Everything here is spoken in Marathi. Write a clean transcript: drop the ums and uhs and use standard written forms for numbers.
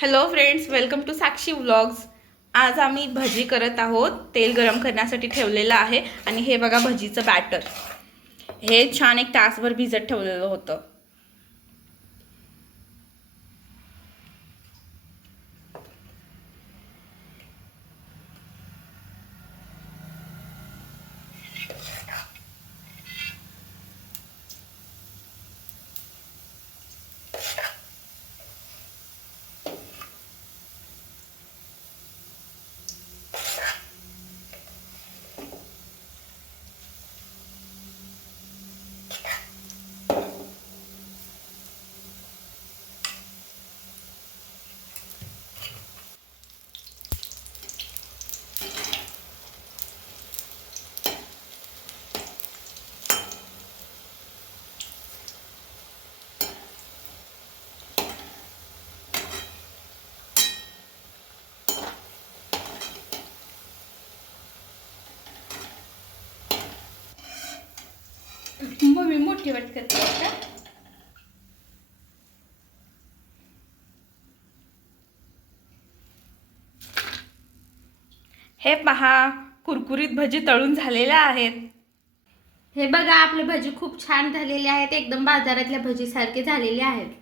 Hello friends, welcome to Sakshi vlogs. आज आम्ही भजी करत आहोत। तेल गरम करण्यासाठी ठेवलेलं आहे आणि हे बघा भजीचं बॅटर। हे छान एक तासभर भिजत ठेवलेलं होतं। मम्मी मोठी वाट करते का? हे पहा, कुरकुरीत भजी तळून झालेल्या आहेत। हे बघा, आपले भजी खूप छान झालेले आहेत। एकदम बाजारातल्या भजी सारखे झालेले आहेत।